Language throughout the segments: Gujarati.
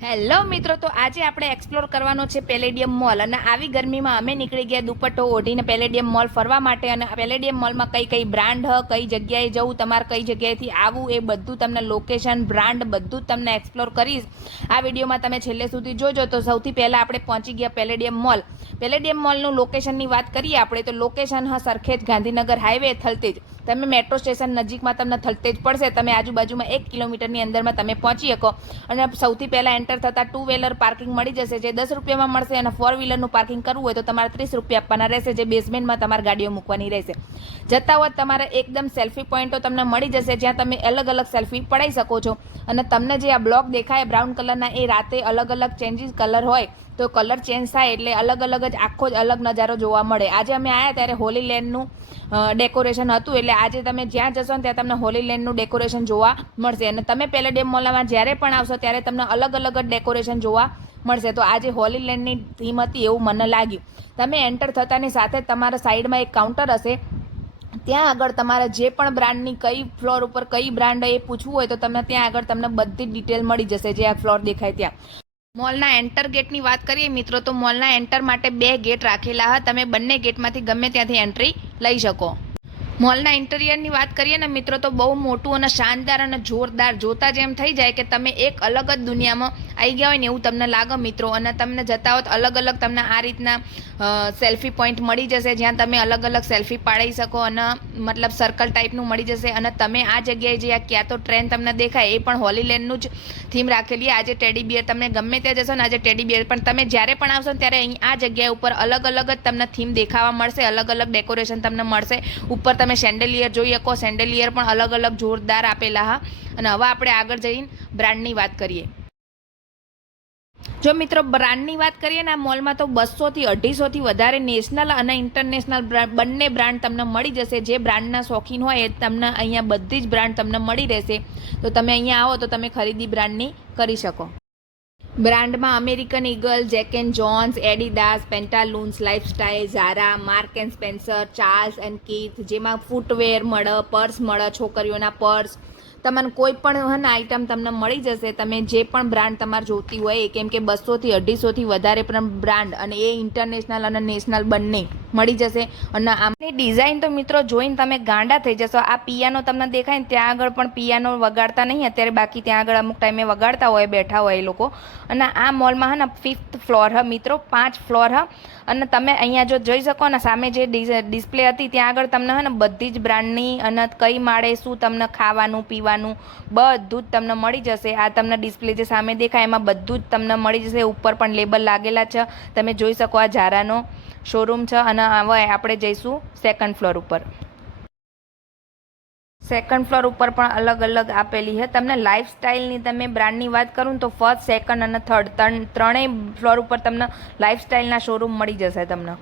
હેલો મિત્રો, તો આજે આપણે એક્સપ્લોર કરવાનો છે પેલેડિયમ મોલ. અને આવી ગરમીમાં અમે નીકળી ગયા દુપટ્ટો ઓઢીને પેલેડિયમ મોલ ફરવા માટે. અને પેલેડિયમ મોલમાં કઈ કઈ બ્રાન્ડ કઈ જગ્યાએ જવું, તમારે કઈ જગ્યાએથી આવવું, એ બધું તમને લોકેશન, બ્રાન્ડ બધું જ તમને એક્સપ્લોર કરીશ. આ વિડીયોમાં તમે છેલ્લે સુધી જોજો. તો સૌથી પહેલાં આપણે પહોંચી ગયા પેલેડિયમ મોલ. પેલેડિયમ મોલનું લોકેશનની વાત કરીએ આપણે તો લોકેશન સરખેજ ગાંધીનગર હાઈવે થલતેજ. તમે મેટ્રો સ્ટેશન નજીકમાં તમને થલતેજ પડશે. તમે આજુબાજુમાં 1 કિલોમીટરની અંદરમાં તમે પહોંચી શકો. અને સૌથી પહેલાં એન્ટર થતાં 2 વ્હીલર પાર્કિંગ મળી જશે, જે 10 રૂપિયામાં મળશે. અને 4 વ્હીલરનું પાર્કિંગ કરવું હોય તો તમારે 30 રૂપિયા આપવાના રહેશે, જે બેઝમેન્ટમાં તમારે ગાડીઓ મૂકવાની રહેશે. જતા હોત તમારે એકદમ સેલ્ફી પોઈન્ટો તમને મળી જશે, જ્યાં તમે અલગ અલગ સેલ્ફી પડાવી શકો છો. અને તમને જે આ બ્લોક દેખાય બ્રાઉન કલરના, એ રાતે અલગ અલગ ચેન્જીસ કલર હોય તો કલર ચેન્જ થાય એટલે અલગ અલગ જ આખો જ અલગ નજારો જોવા મળે. આજે અમે આવ્યા ત્યારે હોલી લેન્ડનું ડેકોરેશન હતું, એટલે આજે તમે જ્યાં જશો ને ત્યાં તમને હોલી લેન્ડનું ડેકોરેશન જોવા મળશે. અને તમે પેલેડિયમ મોલમાં જ્યારે પણ આવશો ત્યારે તમને અલગ અલગ જ ડેકોરેશન જોવા મળશે. તો આજે હોલી લેન્ડની થીમ હતી એવું મને લાગ્યું. તમે એન્ટર થતાની સાથે તમારા સાઈડમાં એક કાઉન્ટર હશે, ત્યાં આગળ તમારે જે પણ બ્રાન્ડની કઈ ફ્લોર ઉપર કઈ બ્રાન્ડ એ પૂછવું હોય તો તમે ત્યાં આગળ તમને બધી ડિટેલ મળી જશે, જે આ ફ્લોર દેખાય ત્યાં. મોલના એન્ટર ગેટની વાત કરીએ મિત્રો, તો મોલના એન્ટર માટે 2 ગેટ રાખેલા હતા. તમે બંને ગેટમાંથી ગમે ત્યાંથી એન્ટ્રી લઈ શકો. મોલના ઇન્ટિરિયરની વાત કરીએ ને મિત્રો, તો બહુ મોટું અને શાનદાર અને જોરદાર, જોતા જ એમ થઈ જાય કે તમે એક અલગ જ દુનિયામાં આવી ગયા હોય ને એવું તમને લાગે મિત્રો. અને તમને જતા હોત અલગ અલગ તમને આ રીતના સેલ્ફી પોઈન્ટ મળી જશે, જ્યાં તમે અલગ અલગ સેલ્ફી પાડી શકો. અને મતલબ સર્કલ ટાઈપનું મળી જશે. અને તમે આ જગ્યાએ જે ક્યાં તો ટ્રેન તમને દેખાય એ પણ હોલી લેન્ડનું જ થીમ રાખેલી. આજે ટેડી બિયર, તમને ગમે ત્યાં જશો ને આજે ટેડી બિયર, પણ તમે જ્યારે પણ આવશો ને ત્યારે અહીં આ જગ્યા ઉપર અલગ અલગ જ તમને થીમ દેખાવા મળશે, અલગ અલગ ડેકોરેશન તમને મળશે. ઉપર તમે શેન્ડેલિયર જોઈ શકો, શેન્ડેલિયર પણ અલગ અલગ જોરદાર આપેલા હા. અને હવે આપણે આગળ જઈને બ્રાન્ડની વાત કરીએ. જો મિત્રો બ્રાન્ડની વાત કરીએ ને, આ મોલમાં તો 200 થી 250 વધારે નેશનલ અને ઇન્ટરનેશનલ બંને બ્રાન્ડ તમને મળી જશે. જે બ્રાન્ડના શોખીન હોય એ તમને અહીંયા બધી જ બ્રાન્ડ તમને મળી રહેશે. તો તમે અહીંયા આવો તો તમે ખરીદી બ્રાન્ડની કરી શકો. બ્રાન્ડમાં American Eagle, Jack and Jones, Adidas, Pantaloons, Lifestyle, Zara, Mark and Spencer, Charles and Keith, જેમાં ફૂટવેર મળે, પર્સ મળે, છોકરીઓના પર્સ, તમને કોઈ પણ આઈટમ તમને મળી જશે. તમે જે પણ બ્રાન્ડ તમારે જોતી હોય, કેમ કે 200 થી 250 થી વધારે પણ બ્રાન્ડ, અને એ ઇન્ટરનેશનલ અને નેશનલ બંને મળી જશે. અને આમની ડિઝાઇન તો મિત્રો જોઈને તમે ગાંડા થઈ જશો. આ પિયાનો તમને દેખાય ને, ત્યાં આગળ પણ પિયાનો વગાડતા નહીં અત્યારે, બાકી ત્યાં આગળ અમુક ટાઈમે વગાડતા હોય, બેઠા હોય એ લોકો. અને આ મોલમાં હે ને 5th ફ્લોર હ મિત્રો, 5 ફ્લોર હ. અને તમે અહીંયા જો જોઈ શકો ને, સામે જે ડિસ્પ્લે હતી ત્યાં આગળ તમને હે ને બધી જ બ્રાન્ડની અને કઈ માળે શું તમને ખાવાનું પીવાનું બધું જ તમને મળી જશે. આ તમને ડિસ્પ્લે જે સામે દેખાય એમાં બધું જ તમને મળી જશે. ઉપર પણ લેબલ લાગેલા છે, તમે જોઈ શકો. આ ઝારાનો શોરૂમ છે. અને હવે આપણે જઈશું સેકન્ડ ફ્લોર ઉપર. સેકન્ડ ફ્લોર ઉપર પણ અલગ અલગ આપેલી છે તમને લાઇફસ્ટાઇલની. તમે બ્રાન્ડની વાત કરું તો ફર્સ્ટ, સેકન્ડ અને થર્ડ ત્રણેય ફ્લોર ઉપર તમને લાઇફસ્ટાઇલના શોરૂમ મળી જશે તમને.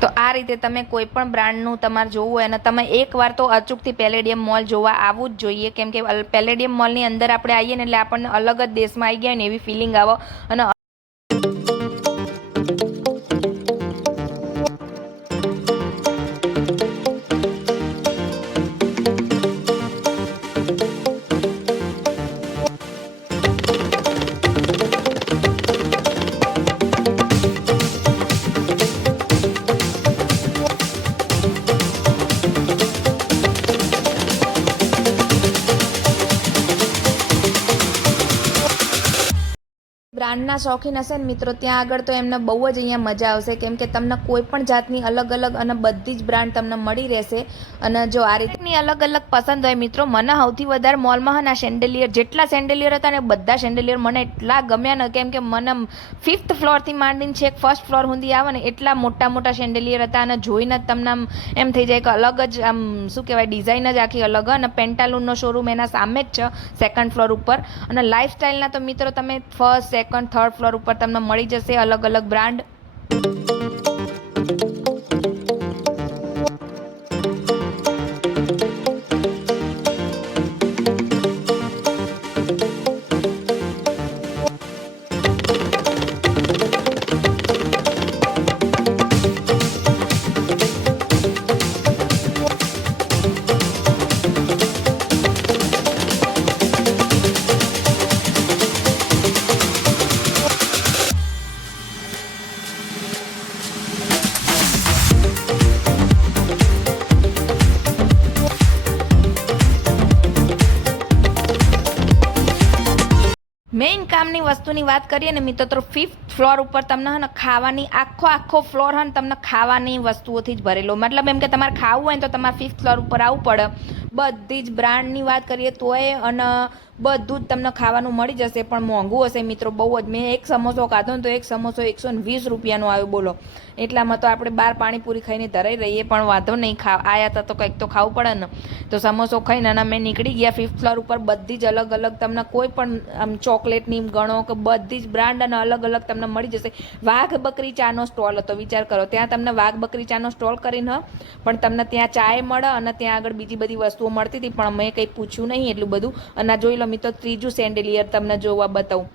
તો આ રીતે તમે કોઈ પણ બ્રાન્ડનું તમારે જોવું હોય અને તમે એકવાર તો અચૂકથી પેલેડિયમ મોલ જોવા આવવું જ જોઈએ. કેમ કે પેલેડિયમ મોલની અંદર આપણે આવીએ ને એટલે આપણને અલગ જ દેશમાં આવી ગયા ને એવી ફિલિંગ આવે. અને બ્રાન્ડના શોખીન હશે ને મિત્રો, ત્યાં આગળ તો એમને બહુ જ અહીંયા મજા આવશે. કેમ કે તમને કોઈ પણ જાતની અલગ અલગ અને બધી જ બ્રાન્ડ તમને મળી રહેશે. અને જો આ રીતની અલગ અલગ પસંદ હોય મિત્રો, મને સૌથી વધારે મોલમાં હે ને શેન્ડેલિયર, જેટલા શેન્ડેલિયર હતા ને બધા શેન્ડેલિયર મને એટલા ગમ્યા ને. કેમ કે મને 5th ફ્લોરથી માંડીને છેક ફર્સ્ટ ફ્લોર સુધી આવે ને એટલા મોટા મોટા શેન્ડેલિયર હતા. અને જોઈને જ તમને આમ એમ થઈ જાય કે અલગ જ આમ શું કહેવાય, ડિઝાઇન જ આખી અલગ. અને પેન્ટાલૂનનો શોરૂમ એના સામે જ છે સેકન્ડ ફ્લોર ઉપર. અને લાઇફસ્ટાઇલના તો મિત્રો તમે ફર્સ્ટ, સેકન્ડ, થર્ડ ફ્લોર ઉપર તમને મળી જશે અલગ અલગ બ્રાન્ડ. મેઇન કામની વસ્તુની વાત કરીએ ને મિત્રો, તો 5th ફ્લોર ઉપર તમને હે ને ખાવાની આખો ફ્લોર હે ને તમને ખાવાની વસ્તુઓથી જ ભરેલો. મતલબ એમ કે તમારે ખાવું હોય ને તો તમારે 5th ફ્લોર ઉપર આવવું પડે. બધી જ બ્રાન્ડની વાત કરીએ તોય અને બધું જ તમને ખાવાનું મળી જશે, પણ મોંઘું હશે મિત્રો બહુ જ. મેં એક સમોસો ખાધો ને તો એક સમોસો 120 રૂપિયાનો આવ્યો, બોલો. એટલામાં તો આપણે બહાર પાણીપુરી ખાઈને ધરાઈ રહીએ, પણ વાંધો નહીં, આયા હતા તો કંઈક તો ખાવું પડે ને. તો સમોસો ખાઈને અને અમે નીકળી ગયા 5th ફ્લોર ઉપર. બધી જ અલગ અલગ તમને કોઈ પણ આમ ચોકલેટની ગણો કે બધી જ બ્રાન્ડ અને અલગ અલગ તમને મળી જશે. વાઘ બકરી ચાનો સ્ટોલ હતો, વિચાર કરો. ત્યાં તમને વાઘ બકરી ચાનો સ્ટોલ કરીને પણ તમને ત્યાં ચાય મળે અને ત્યાં આગળ બીજી બધી વસ્તુઓ મળતી હતી, પણ મેં કંઈ પૂછ્યું નહીં એટલું બધું. અને જોઈ લો મિત્રો, ત્રીજું સેન્ડેલિયર તમને જોવા બતાવું.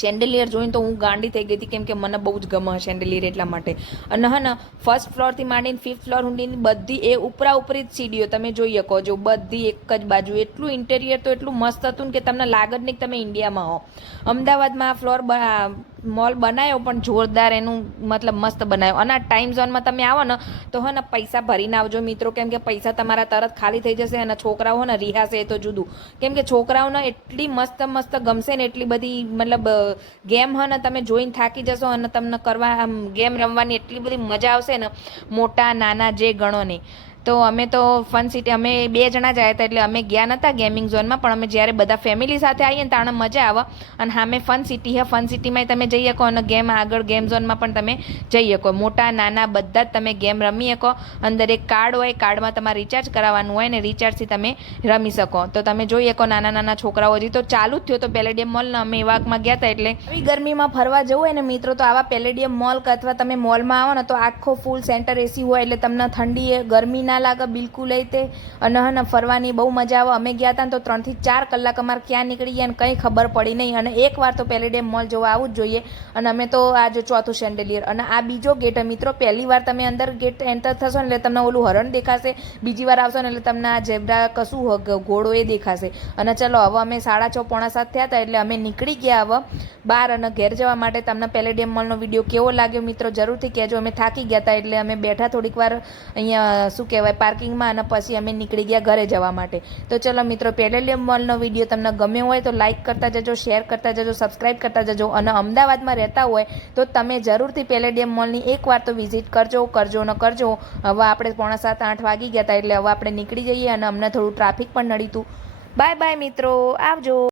શેન્ડેલિયર જોઈને તો હું ગાંડી થઈ ગઈ હતી, કેમ કે મને બહુ જ ગમે શેન્ડેલિયર એટલા માટે. અને હે ને 1st ફ્લોરથી માંડીને 5th ફ્લોર સુધીની બધી એ ઉપરી જ સીડીઓ તમે જોઈ શકો છો, બધી એક જ બાજુ. એટલું ઇન્ટેરિયર તો એટલું મસ્ત હતું ને કે તમને લાગે જ નહીં કે તમે ઇન્ડિયામાં હો. અમદાવાદમાં આ મોલ બનાવ્યો પણ જોરદાર, એનું મતલબ મસ્ત બનાવ્યો. અને આ ટાઈમ ઝોનમાં તમે આવો ને તો હે ને પૈસા ભરીને આવજો મિત્રો, કેમ કે પૈસા તમારા તરત ખાલી થઈ જશે. અને છોકરાઓ ને રિહાશે એ તો જુદું, કેમ કે છોકરાઓને એટલી મસ્ત મસ્ત ગમશે ને, એટલી બધી મતલબ ગેમ હે ને તમે જોઈને થાકી જશો. અને તમને કરવા આમ ગેમ રમવાની એટલી બધી મજા આવશે ને, મોટા નાના જે ગણો નહીં. તો અમે તો ફન સિટી, અમે 2 જણા જ આવ્યા હતા એટલે અમે ગયા નહોતા ગેમિંગ ઝોનમાં, પણ અમે જ્યારે બધા ફેમિલી સાથે આવીએ ને ત્યારે મજા આવે. અને સામે ફન સિટી છે, ફન સિટીમાં તમે જઈ શકો અને આગળ ગેમ ઝોનમાં પણ તમે જઈ શકો. મોટા નાના બધા જ તમે ગેમ રમી શકો. અંદર એક કાર્ડ હોય, કાર્ડમાં તમારે રિચાર્જ કરાવવાનું હોય ને રિચાર્જથી તમે રમી શકો. તો તમે જોઈ શકો નાના નાના છોકરાઓ. હજી તો ચાલુ જ થયો તો પેલેડિયમ મોલ ને અમે એ વાકમાં ગયા હતા. એટલે આવી ગરમીમાં ફરવા જવું હોય ને મિત્રો, તો આવા પેલેડિયમ મોલ અથવા તમે મોલમાં આવો ને તો આખો ફૂલ સેન્ટર એસી હોય, એટલે તમને ઠંડી ગરમી ના લાગે બિલકુલ. તે અને હે ફરવાની બહુ મજા આવે. અમે ગયા હતા ને તો 3 થી 4 કલાક અમારે ક્યાં નીકળી ગયા ને કંઈ ખબર પડી નહીં. અને એકવાર તો પેલેડિયમ મોલ જોવા આવવું જ જોઈએ. અને અમે તો આ જો ચોથું શેન્ડેલિયર અને આ બીજો ગેટ મિત્રો, પહેલી વાર તમે અંદર ગેટ એન્ટર થશો ને એટલે તમને ઓલું હરણ દેખાશે, બીજી વાર આવશો ને એટલે તમને આ ઝેબ્રા કશું ઘોડો એ દેખાશે. અને ચલો હવે અમે 6:30 પોણા 7 થયા હતા એટલે અમે નીકળી ગયા હવે બહાર અને ઘેર જવા માટે. તમને પેલેડિયમ મોલનો વિડીયો કેવો લાગ્યો મિત્રો જરૂરથી કહેજો. અમે થાકી ગયા હતા એટલે અમે બેઠા થોડીક વાર અહીંયા શું કહેવાય પાર્કિંગમાં, અને પછી અમે નીકળી ગયા ઘરે જવા માટે. તો ચલો મિત્રો, પેલેડિયમ મોલનો વિડીયો તમને ગમ્યો હોય તો લાઇક કરતા જજો, શેર કરતા જજો, સબસ્ક્રાઇબ કરતા જજો. અને અમદાવાદમાં રહેતા હોય તો તમે જરૂરથી પેલેડિયમ મોલની એકવાર તો વિઝિટ કરજો ને કરજો. હવે આપણે પોણા 7-8 વાગી ગયા હતા એટલે હવે આપણે નીકળી જઈએ અને અમને થોડું ટ્રાફિક પણ નડ્યું હતું. બાય બાય મિત્રો, આવજો.